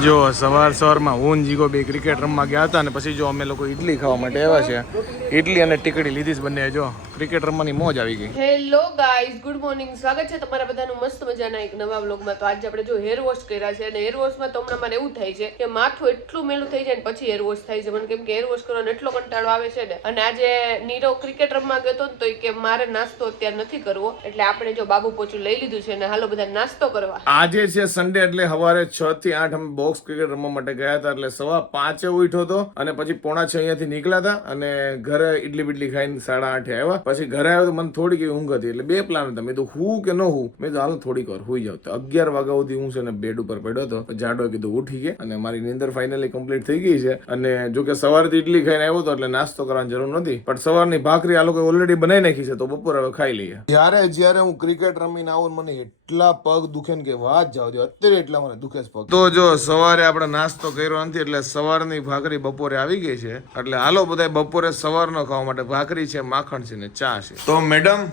જો, સવાર સવારમાં હું જીગો બે ક્રિકેટ રમવા ગયા હતા અને પછી જો અમે લોકો ઇડલી ખાવા માટે આવ્યા છે ઇડલી અને ટીકડી લીધી જ બંને જો. ક્રિકેટ રમવાની મોજ આવી ગઈ. Hello guys good morning. સ્વાગત છે તમારા બધાનું મસ્ત મજાના એક નવા વ્લોગમાં. તો આજે આપણે જો હેર વોશ કર્યા છે અને હેર વોશમાં તો હમણાં મને એવું થાય છે કે માથું એટલું મેલું થઈ જાય ને પછી હેર વોશ થાય છે. મને કેમ કે હેર વોશ કરવાનો એટલો કંટાળો આવે છે ને. અને આજે નીરવ ક્રિકેટ રમવા ગયો હતો ને તો કે મારે નાસ્તો અત્યારે નથી કરવો. એટલે આપણે જો બાબુ પોચું લઈ લીધું છે અને હાલો બધા નાસ્તો કરવા. આજે છે સન્ડે એટલે સવારે છ થી આઠ અમે બોક્સ ક્રિકેટ રમવા માટે ગયા હતા. એટલે સવા પાંચે ઉઠ્યો હતો અને પછી પોણા છ અહીંયાથી નીકળ્યા હતા અને ઘરે ઇડલી બિડલી ખાઈને સાડા આઠે આવ્યા. પછી ઘરે આવ્યો તો મને થોડીક એવી ઊંઘ હતી એટલે બે પ્લાન હતા. મેં તો હું કે ન હું? મેં તો હાલ થોડીક વાર હોઈ જાવ તો અગિયાર વાગ્યા સુધી હું છે ને બેડ ઉપર પડ્યો હતો. જાડો કીધું ઉઠી ગયા અને મારી નીંદર ફાઇનલી કમ્પ્લીટ થઈ ગઈ છે. અને જો કે સવારથી ઇડલી ખાઈને આવ્યો હતો એટલે નાસ્તો કરવાની જરૂર નથી પણ સવારની ભાખરી આ લોકો ઓલરેડી બનાવી નાખી છે તો બપોર હવે ખાઈ લઈએ. જ્યારે જ્યારે હું ક્રિકેટ રમીને આવું મને એટલા પગ દુખે ને કે વાત જાવ દો અત્યારે એટલા મને દુખે છે પગ. તો જો સવારે આપણે નાસ્તો કર્યો નથી એટલે સવારની ભાખરી બપોરે આવી ગઈ છે. એટલે હાલો બધા બપોરે સવારનો ખાવા માટે ભાખરી છે માખણ છે ને ચા છે. તો મેડમ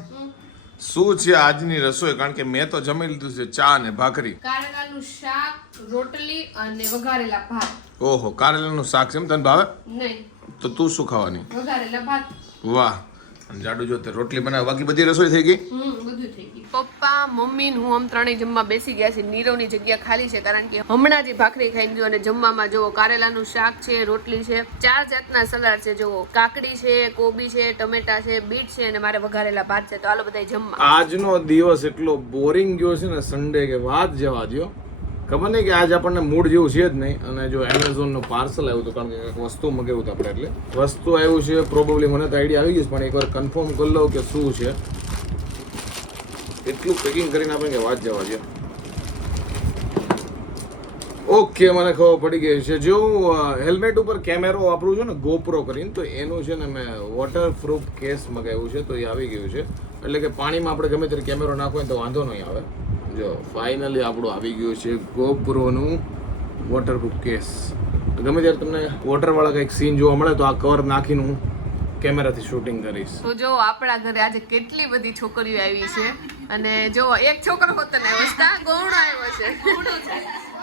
શું છે આજની રસોઈ? કારણ કે મેં તો જમી લીધું છે ચા ને ભાખરી. કારેલાનું શાક રોટલી અને વઘારેલા ભાત. ઓહો કારેલાનું શાક છે એમ તને ભાવે? નહીં. તો તું શું ખાવાની? વઘારેલા ભાત. વાહ. અને જાડુ જો રોટલી બનાવ. બાકી બધી રસોઈ થઈ ગઈ? હમ બધું થઈ ગયું. પપ્પા મમ્મી ને હું આમ ત્રણેય જમવા બેસી ગયા છે નીરવની જગ્યા ખાલી છે કારણ કે હમણાં જ ભાખરી ખાઈ ગયો અને જમવામાં જોવો કારેલાનું શાક છે રોટલી છે ચાર જાતના સલાડ છે જોવો કાકડી છે કોબી છે ટમેટા છે બીટ છે અને મારે વઘારેલા ભાત છે. તો આલો બધા જમવા. આજનો દિવસ એટલો બોરિંગ ગયો છે ને સન્ડે કે વાત જવા દ્યો. ખબર નહીં કે આજ આપણને મૂડ જેવું છે જ નહીં. અને જો એમેઝોનનું પાર્સલ આવ્યું હતું, કારણ કે વસ્તુ મગાવ્યું હતું આપણે એટલે. વસ્તુ આવ્યું છે પ્રોબેબલી મને તો આઈડિયા આવી ગઈ પણ એકવાર કન્ફર્મ કરી લઉં કે શું છે. એટલું પેકિંગ કરીને આપણે કે વાત જવા છે ઓકે મને ખબર પડી ગઈ છે. જો હું હેલ્મેટ ઉપર કેમેરો વાપરું છું ને ગોપ્રો કરીને, તો એનું છે ને મેં વોટર પ્રૂફ કેસ મગાવ્યું છે, તો એ આવી ગયું છે. એટલે કે પાણીમાં આપણે ગમે ત્યારે કેમેરો નાખો તો વાંધો નહીં આવે. જો ફાઇનલી આપણું આવી ગયું છે ગોપ્રોનું વોટરપ્રૂફ કેસ ગમે ત્યારે તમને વોટરવાળા કંઈક સીન જોવા મળે તો આ કવર નાખીને હું કેમેરાથી શૂટિંગ કરીશ. તો જો આપણા ઘરે આજે કેટલી બધી છોકરીઓ આવી છે. અને જો એક છોકરો હોત ને આવ્યો છે ગૌણો આવ્યો છે.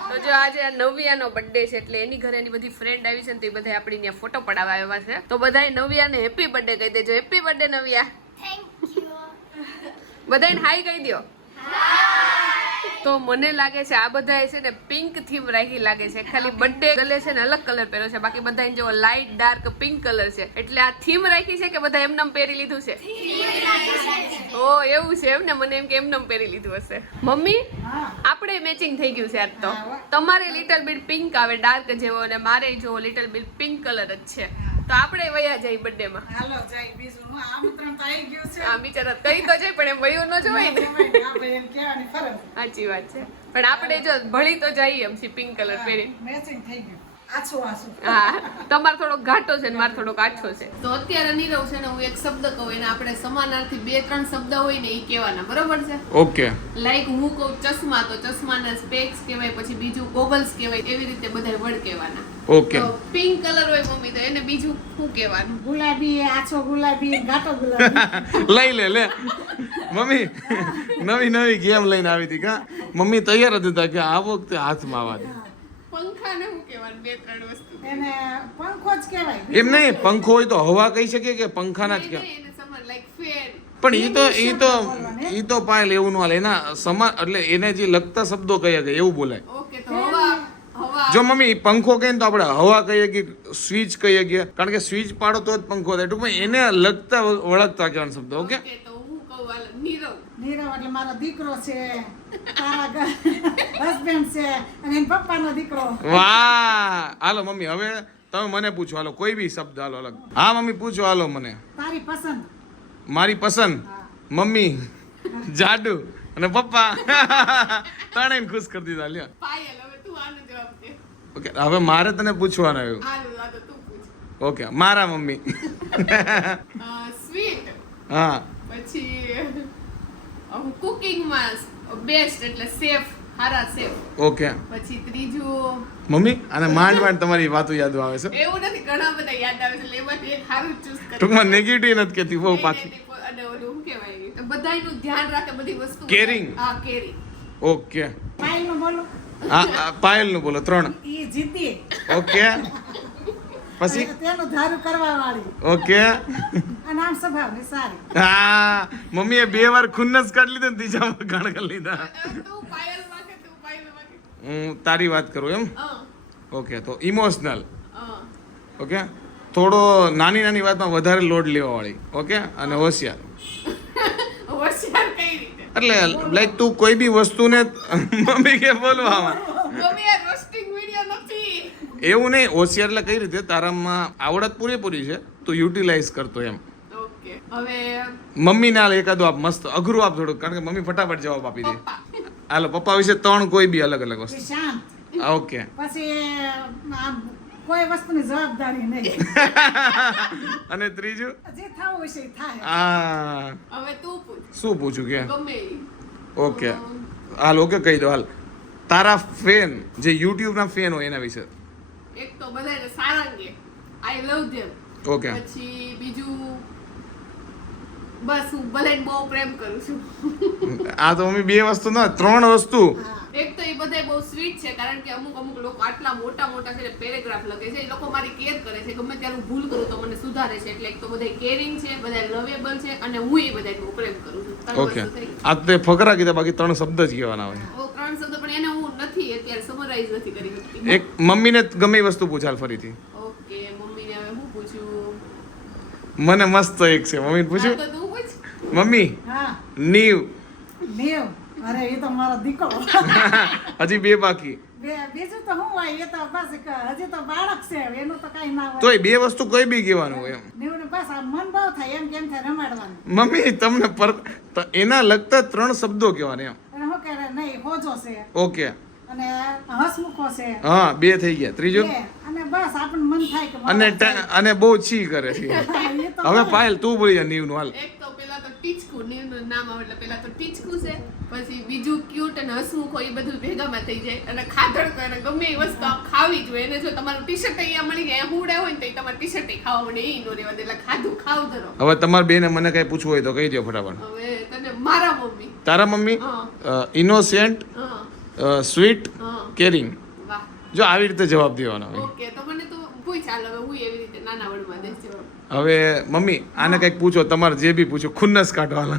તો જો આજે આ નવ્યાનો બર્થડે છે એટલે એની ઘરે એની બધી ફ્રેન્ડ આવી છે ને તો એ બધા આપણી ત્યાં ફોટો પડાવવા આવ્યા છે. તો બધાય નવ્યાને હેપી બર્થડે કહી દેજો. Happy birthday Navya. બધાને હાઈ કહી દો તો મને લાગે છે આ બધા છે ને પિંક થીમ રાખી લાગે છે. ખાલી બર્થડે ગલે છે ને અલગ કલર પહેર્યો છે. બાકી બધા જેવો લાઇટ ડાર્ક પિંક કલર છે. એટલે આ થીમ રાખી છે કે બધા એમનેમ પહેરી લીધું છે? ઓ, એવું છે એમ ને મને એમ કે એમનેમ પહેરી લીધું હશે. મમ્મી, આપણે મેચિંગ થઈ ગયું છે આજ તો. તમારે લિટલ બિટ પિંક આવે ડાર્ક જેવો, અને મારે જો લિટલ બિટ પિંક કલર જ છે. તો આપણે વયા જાય બર્થડે માં હાલો જાય બીજું. હું આમંત્રણ તો આવી ગયું છે. આ બિચારા કઈ તો જાય પણ એમ વયું ન જવાય ને. આપણે એમ કહેવાની ફરજ સાચી વાત છે. પણ આપણે જો ભળી તો જઈએ એમ પિંક કલર પહેરી. મેચિંગ થઈ ગયું. આછું આછું. હા તમારો થોડો ઘાટો છે ને મારો થોડો આછો છે. તો અત્યારે નીરવ છે ને હું એક શબ્દ કહું એને આપણે સમાનાર્થી બે ત્રણ શબ્દ હોય ને એ કહેવાના. બરોબર છે? ઓકે. લાઈક હું કહું ચશ્મા તો ચશ્માના સ્પેક્સ કહેવાય પછી બીજું ગોગલ્સ કહેવાય એવી રીતે બધા વર્ડ કહેવાના. ઓકે પિંક કલર હોય મમ્મી તો એને બીજું શું કહેવાનું? ગુલાબી આછો ગુલાબી ઘાટો ગુલાબી. લઈ લે લે. મમ્મી નવી નવી ગેમ લઈને આવી હતી કા? મમ્મી તૈયાર જ હતા કે આ વખતે હાથમાં આવવા દે. પંખાને શું કહેવાનું? બે ત્રણ વસ્તુ. એને પંખો જ કહેવાય. એમ નહીં પંખો હોય તો હવા કહી શકે કે પંખાના જ કે નહીં, એને સમર લાઈક ફેન પણ એ તો એ તો એ તો પાયલ એવું નો હાલે. એના સમા એટલે એને જે લગતા શબ્દો કહીએ કે એવું બોલાય. ઓકે તો હવા હવા જો મમ્મી પંખો કહીએ ને તો આપણે હવા કહીએ કે સ્વિચ કહીએ કે કારણ કે સ્વિચ પાડો તો જ પંખો થાય. ટૂંકમાં એને લગતા વળગતા કહેવાનો શબ્દ ઓકે? ઓકે તો હું કહું હાલ નીરવ. નીરવ એટલે મારો દીકરો છે. તારા હસબન્ડ છે અને પપ્પાનો દીકરો. વાહ! હાલો મમ્મી હવે તમે મને પૂછો હાલો કોઈ બી શબ્દ હાલો અલગ હા મમ્મી પૂછો હાલો મને. તારી પસંદ. મારી પસંદ? મમ્મી જાડુ અને પપ્પા. ત્રણેય ખુશ કરી દીધા લ્યો. પાયલ હવે તું આનો જવાબ દે. ઓકે હવે મારે તને પૂછવાનું આવ્યું હાલ આ તો તું પૂછ. ઓકે મારા મમ્મી. સ્વીટ હા. પછી કુકિંગમાં બેસ્ટ એટલે સેફ હારા સેફ ઓકે પછી ત્રીજું મમ્મી અને માંડ માંડ તમારી વાતો યાદ આવે છે. એવું નથી ઘણા બધા યાદ આવે છે એમાંથી એક સારું ચૂઝ કરે. ટૂંકમાં નેગેટિવ નથી કહેતી બહુ પાછી અને ઓલું શું કહેવાય? બધાયનું ધ્યાન રાખે બધી વસ્તુ કેરિંગ હા કેરિંગ ઓકે પાયલનું બોલું. આ આ પાયલનું બોલો ત્રણ. ઈ જીતી. ઓકે. પછી? તેનું ધારું કરવા વાળી ઓકે. અને આમ સ્વભાવની સારી. હા મમ્મીએ બે વાર ખુન્નસ કાઢી લીધો ને ત્રીજામાં ગાણ કરી લીધા. તું પાયલ વાગે તું પાયલ વાગે. હું તારી વાત કરું એમ? ઓકે તો ઇમોશનલ. ઓકે? થોડો નાની નાની વાતમાં વધારે લોડ લેવા વાળી ઓકે? અને હોશિયાર. એટલે લાઈક તું કોઈ બી વસ્તુને મમ્મી કે બોલવામાં. મમ્મી આ રોસ્ટિંગ વિડિયો નથી. એવું નહીં હોશિયાર એટલે કઈ રીતે? તારામાં આવડત પૂરેપૂરી છે તું યુટિલાઇઝ કરતો એમ. ઓકે હવે એકાદો આપ મસ્ત અઘરું આપ થોડું કારણ કે મમ્મી ફટાફટ જવાબ આપી દે. હાલો પપ્પા વિશે ત્રણ કોઈ બી અલગ અલગ વસ્તુ ઓકે પછી કોઈ વસ્તુની જવાબદારી નહીં. અને ત્રીજું? જે થવું છે થાય. આ હવે તું પૂછ. શું પૂછું કે? ગમે ઓકે. હાલ ઓકે કહી દો હાલ. તારા ફેન જે યુટ્યુબના ફેન હોય એના વિશે. એક તો બધાને સારંગે. I love them okay. પછી બીજું બસ હું બધાને બહુ પ્રેમ કરું છું. આ તો મમ્મી બે વસ્તુ ના ત્રણ વસ્તુ. એક તો એ બધા બહુ સ્વીટ છે કારણ કે અમુક અમુક લોકો આટલા મોટા મોટા છે પેરેગ્રાફ લખે છે એ લોકો મારી કેર કરે છે ગમે ત્યારે હું ભૂલ કરું તો મને સુધારે છે એટલે એક તો બધા કેરિંગ છે બધા લવેબલ છે અને હું એ બધા બહુ પ્રેમ કરું છું. ઓકે આ તો ફકરા કીધા બાકી ત્રણ શબ્દ જ કહેવાના હોય. ત્રણ શબ્દ પણ એને હું નથી અત્યારે સમરાઈઝ નથી કરી શકતી. એક મમ્મીને ગમે એ વસ્તુ પૂછાલ ફરીથી. ઓકે મમ્મીને હવે હું પૂછું? મને મસ્ત એક છે મમ્મીને પૂછ્યું? તો તું મમ્મી હા. નીવ. મેવ અરે એ તો મારો દીકરો. હજી બે બાકી. બીજું તો હું હોય એ તો બસ હજી તો બાળક છે એનું તો કઈ ના હોય. તોય બે વસ્તુ કોઈ બી કહેવાનું હોય એમ. નીવડે બસ મન ભાવ થાય એમ કેમ થાય રમાડવાનું. મમ્મી તમને પર એના લગતા ત્રણ શબ્દો કહેવાના એમ. હું કહે નહીં હોજો છે. ઓકે. અને હસમુખો છે. હા બે થઈ ગયા. ત્રીજો? અને બસ આપણને મન થાય કે અને અને બહુ છી કરે છે. હવે. પાયલ તું બોલી જા નીવનું હાલ. એક તો ટીચકુ નીવનું નામ આવે એટલે પેલા તો ટીચકું છે પછી બીજું ક્યુટ અને હસમુખો એ બધું ભેગામાં થઈ જાય. અને ખાધડ એને ગમે એ વસ્તુ આપ ખાવી જ હોય. એને જો તમારું ટી શર્ટ અહીંયા મળી ગયા હુડા હોય ને તો તમારે ટી શર્ટ ખાવા મળે એ નો રેવા દે. એટલે ખાધું ખાવ ધરો. હવે તમારા બેને મને કઈ પૂછવું હોય તો કહી દો ફટાફટ. હવે તને મારા મમ્મી. તારા મમ્મી? હા. ઇનોસેન્ટ સ્વીટ હા. કેરિંગ જો આવી રીતે જવાબ દેવાનો હોય. ઓકે તો મને તો પૂછ ચાલ હવે હું એવી રીતે નાના વડમાં દઈશ જવાબ. હવે મમ્મી આને કંઈક પૂછો તમારે જે બી પૂછો ખુન્નસ કાઢવાના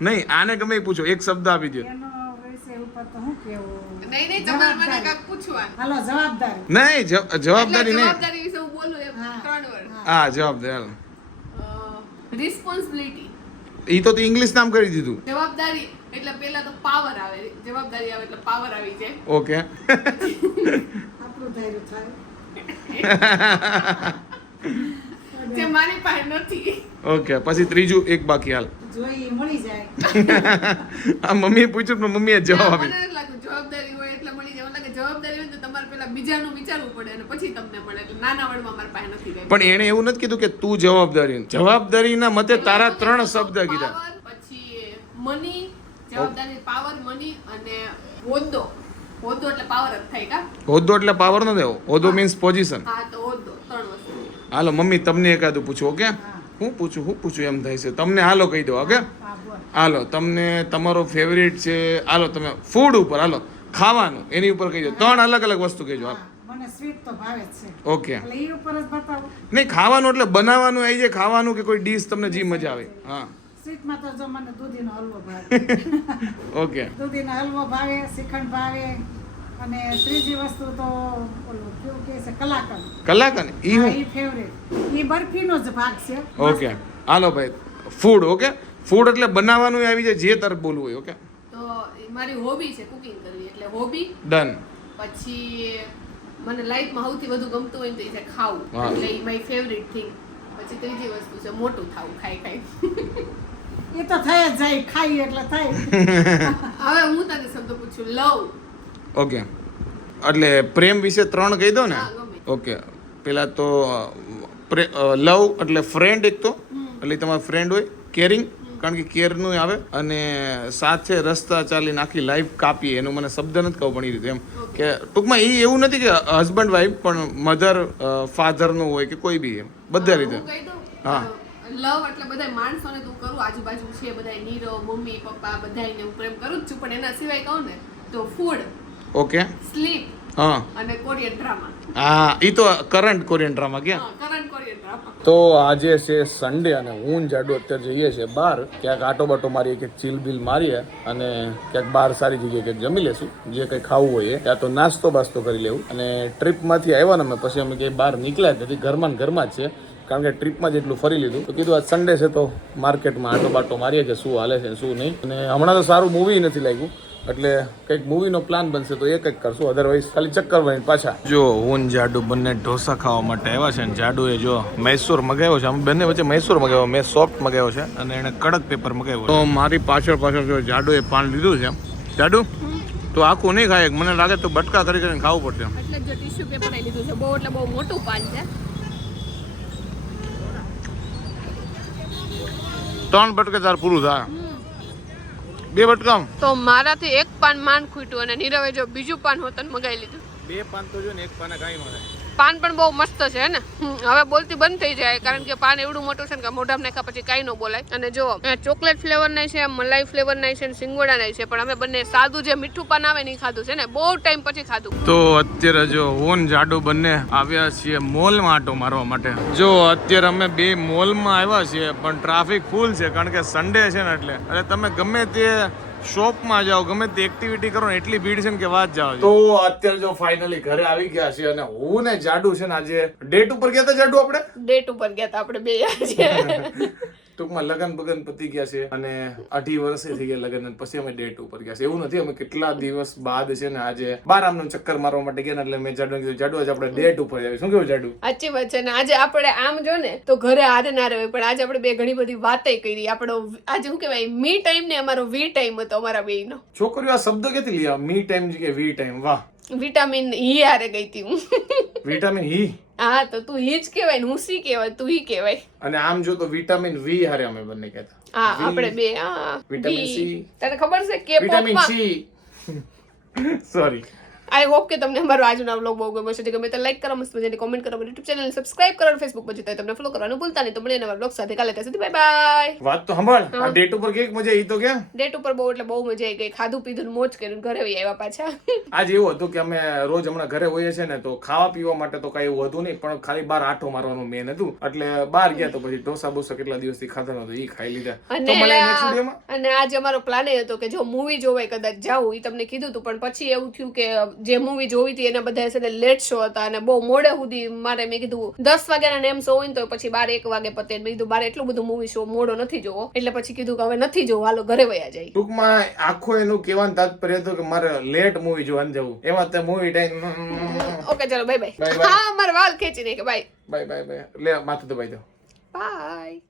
નહીં આને ગમે પૂછો એક શબ્દ આપી દો એનો વિષય ઉપર તો હું કેવું? નહીં નહીં તમારે મને કાંઈક પૂછવાનું. હાલો જવાબદારી. નહીં જ- જવાબદારી નહીં. જવાબદારી વિશે હું બોલું એમ હા. ત્રણ word. હા જવાબદારી રિસ્પોન્સિબિલિટી એ તો ઇંગ્લિશ નામ કરી દીધું. જવાબદારી એટલે પહેલા તો પાવર આવે. જવાબદારી આવે એટલે પાવર આવી જાય. ઓકે. આપણું ધૈર્ય થાય. જે મારી પાસે નથી. ઓકે પછી ત્રીજું એક બાકી હાલ. જોઈ મળી જાય. આ મમ્મીએ પૂછ્યું પણ મમ્મીએ જવાબ આપી મને નથી લાગતું જવાબદારી હોય એટલે મળી જાય. લાગે જવાબદારી હોય તો તમારે પેલા બીજાનું વિચારવું પડે અને પછી તમને મળે. એટલે નાના વડમાં મારા પાસે નથી રહેતું. પણ એણે એવું નથી કીધું કે તું જવાબદારી જવાબદારીના મતે તારા ત્રણ શબ્દ કીધા. પછી મની જવાબદારી પાવર મની અને હોદ્દો. હોદ્દો એટલે પાવર જ થાય કા? હોદ્દો એટલે પાવર ન દેવો. હોદ્દો મીન્સ પોઝિશન હા તો હાલો મમ્મી તમને એકાદું પૂછું ઓકે? હું પૂછું હું પૂછું એમ થાય છે. તમને હાલો કહી દો ઓકે? હાલો તમને તમારો ફેવરિટ છે હાલો તમે ફૂડ ઉપર હાલો ખાવાનું એની ઉપર કહી દો. ત્રણ અલગ અલગ વસ્તુ કહેજો હાલ. ઓકે. નહીં ખાવાનું એટલે બનાવવાનું આવી જાય ખાવાનું કે કોઈ ડીશ તમને જે મજા આવે. હા. સ્વીટમાં તો જો મને દૂધીનો હલવો ભાવે. ઓકે. દૂધીનો હલવો ભાવે શ્રીખંડ ભાવે. અને ત્રીજી વસ્તુ તો ઓલું કેવું કે છે કલાકંદ કલાક ને ઈ હું ઈ ફેવરેટ ઈ બરફીનો જ ભાગ છે. ઓકે. હાલો ભાઈ ફૂડ ઓકે? ફૂડ એટલે બનાવવાનું આવી જાય જે તરફ બોલવું હોય ઓકે? તો એ મારી હોબી છે કુકિંગ કરવી. એટલે હોબી ડન પછી મને લાઈફમાં સૌથી વધુ ગમતું હોય ને તો એ છે ખાવું. એટલે એ માય ફેવરિટ થિંગ પછી ત્રીજી વસ્તુ છે મોટું થાવું ખાઈ ખાઈ. એ તો થઈ જ જાય ખાઈ એટલે થાય. હવે હું તને શબ્દ પૂછું લવ. ઓકે. એટલે પ્રેમ વિશે ત્રણ કહી દો ને? ઓકે. પેલા તો લવ એટલે ફ્રેન્ડ એક તો. એટલે તમારો ફ્રેન્ડ હોય કેરિંગ કારણ કે કેરનું આવે. અને સાથે રસ્તા ચાલીને આખી લાઈફ કાપીએ. એનું મને શબ્દ નથી કહું પણ એ રીતે એમ કે ટૂંકમાં એ એવું નથી કે હસબન્ડ વાઈફ પણ મધર ફાધરનું હોય કે કોઈ બી એમ. બધા રીતે. હું. લવ એટલે બધા માણસોને તું કરું. આજુબાજુ છે બધા નીરવ મમ્મી પપ્પા બધાને હું પ્રેમ કરું જ છું. પણ એના સિવાય કહું ને તો ફૂડ ઓકે સ્લીપ હા. અને કોરિયન ડ્રામા હા એ તો કરંટ કોરિયન ડ્રામા હા કરંટ કોરિયન ડ્રામા તો આજે છે સન્ડે અને હું જાડો અત્યારે જઈએ છીએ બહાર ક્યાંક આટો બાટો મારીએ ક્યાંક ચીલ બિલ મારીએ અને ક્યાંક બહાર સારી જગ્યાએ ક્યાંક જમી લેશું. જે કંઈ ખાવું હોય એ. ત્યાં તો નાસ્તો બાસ્તો કરી લેવું. અને ટ્રીપમાંથી આવ્યા ને અમે પછી અમે ક્યાંય બહાર નીકળ્યા જ નથી. ઘરમાં ને ઘરમાં જ છે. કારણ કે ટ્રીપમાં જ એટલું ફરી લીધું. તો કીધું આજ સન્ડે છે તો માર્કેટમાં આટો બાટો મારીએ કે શું હાલે છે શું નહીં. અને હમણાં તો સારું મૂવી નથી લાગ્યું. એટલે કંઈક મૂવીનો પ્લાન બનશે તો એ કંઈક કરશું. અધરવાઇઝ ખાલી ચક્કર મારીને પાછા. જો હું જાડુ બંને ઢોસા ખાવા માટે આવ્યા છે ને જાડુએ જો મૈસૂર મગાવ્યો છે. અમે બંને વચ્ચે મૈસૂર મગાવ્યો મેં સોફ્ટ મગાવ્યો છે અને એણે કડક પેપર મગાવ્યો તો મારી પાછળ પાછળ જો જાડુએ પાન લીધું છે જાડુ તો આખું નહીં ખાય મને લાગે તો બટકા કરી કરીને ખાવું પડશે એટલે જો ટીશ્યુ પેપર લીધું છે. બહુ એટલે બહુ મોટું પાન છે. ત્રણ બટકે તાર પૂરું થાય. બે બટકા તો મારાથી એક પાન માન ખૂટ્યું અને નીરવે જો બીજું પાન હોતન મગાવી લીધું. બે પાન તો જો ને એક પાને કાંઈ થાય પાન પણ બહુ મસ્ત છે ને? હવે બોલતી બંધ થઈ જાય, કારણ કે પાન એવડું મોટું છે ને કે મોઢામાં નાખ્યા પછી કાંઈ ન બોલાય. અને જો ચોકલેટ ફ્લેવર નહીં છે, મલાઈ ફ્લેવર નહીં છે સિંગોડા નહીં છે, પણ અમે બંને સાદું જે મીઠું પાન આવે નહીં ખાધું છે ને, બહુ ટાઈમ પછી ખાધું. તો અત્યારે જો ઓન જાડુ બંને આવ્યા છીએ મોલમાં આટો મારવા માટે. જો અત્યારે અમે બે મોલમાં આવ્યા છીએ, પણ ટ્રાફિક ફૂલ છે, કારણ કે સન્ડે છે ને એટલે. એટલે તમે ગમે તે શોપમાં જાઓ ગમે તે એક્ટિવિટી કરો ને એટલી ભીડ છે ને કે વાત જાઓ તો અત્યારે જો ફાઇનલી ઘરે આવી ગયા છે અને હું ને જાડુ છે ને આજે ડેટ ઉપર ગયા હતા જાડુ આપણે? ડેટ ઉપર ગયા હતા આપણે બે આજે ટૂંકમાં લગન બગન પતી ગયા છે અને અઢી વર્ષે થઈ ગયા લગન પછી અમે ડેટ ઉપર ગયા છે. એવું નથી અમે કેટલા દિવસ બાદ છે ને આજે બાર આમનું ચક્કર મારવા માટે ગયા એટલે મેં જાડુ કીધું જાડુ આજે આપણે ડેટ ઉપર જાવી શું કેવું જાડુ? સાચી વાત છે ને આજે આપણે આમ જો ને તો ઘરે હારે ના રહે પણ આજે આપણે બે ઘણી બધી વાતે કરી. આપણો આજે શું કહેવાય મી ટાઈમ ને અમારો વી ટાઈમ હતો અમારા બેયનો. છોકરીઓ આ શબ્દ કેથી લીયા? મી ટાઈમ કે વી ટાઈમ વાહ. વિટામિન ઈ હારે ગઈ હતી હું. વિટામિન હી હા તો તું ઈ જ કહેવાય ને હું સી કહેવાય? તું ઈ કહેવાય. અને આમ જો તો વિટામિન વી હારે અમે બંને કહેતા. હા આપણે બે હા વિટામિન સી. તને ખબર છે કે vitamin C sorry I hope કે તમને અમારો આજનો વ્લોગ બહુ ગમ્યો છે જો ગમે તો લાઈક કરો મસ્ત મજાની કોમેન્ટ કરો યુટ્યુબ ચેનલ સબસ્ક્રાઇબ કરો ફેસબુક પર જતા તમને ફોલો કરવાનું ભૂલતા નહીં. તો મળીએ નવા વ્લોગ સાથે. કાલે ત્યાં સુધી બાય બાય વાત તો સંભાળ. આ ડેટ ઉપર કેક મજા આવી તો કે ડેટ ઉપર બહુ એટલે બહુ મજા આવી ગઈ. ખાધું પીધું મોજ કર્યું ઘરે આવી આવ્યા પાછા. આજ એવું હતું કે અમે રોજ હમણાં ઘરે હોઈએ છે ને તો ખાવા પીવા માટે તો કઈ એવું હતું નહીં પણ ખાલી બાર આઠો મારવાનું મેન હતું. એટલે બહાર ગયા તો પછી ઢોસા બોસા કેટલા દિવસથી ખાધા નતો એ ખાઈ લીધા. અને આજે અમારો પ્લાન એ હતો કે જો મૂવી જોવાય કદાચ જાવું એ તમને કીધું હતું પણ પછી એવું થયું કે જે મૂવી જોવી હતી એના બધા એટલે લેટ શો હતા અને બહુ મોડે સુધી મારે મેં કીધું દસ વાગ્યાના નેમ શો હોય ને તો પછી બાર એક વાગે પતે. મેં કીધું બાર એટલું બધું મૂવી શો મોડો નથી જોવો. એટલે પછી કીધું કે હવે નથી જોવો હાલો ઘરે વયા જાય. ટૂંકમાં આખો એનું કહેવાનું તાત્પર્ય હતું કે મારે લેટ મૂવી જોવાનું જવું. એમાં તે મૂવી ટાઈમ ઓકે ચલો બાય બાય હા મારા વાલ ખેંચી નાખે બાય બાય બાય બાય લે માથું દબાઈ દો. બાય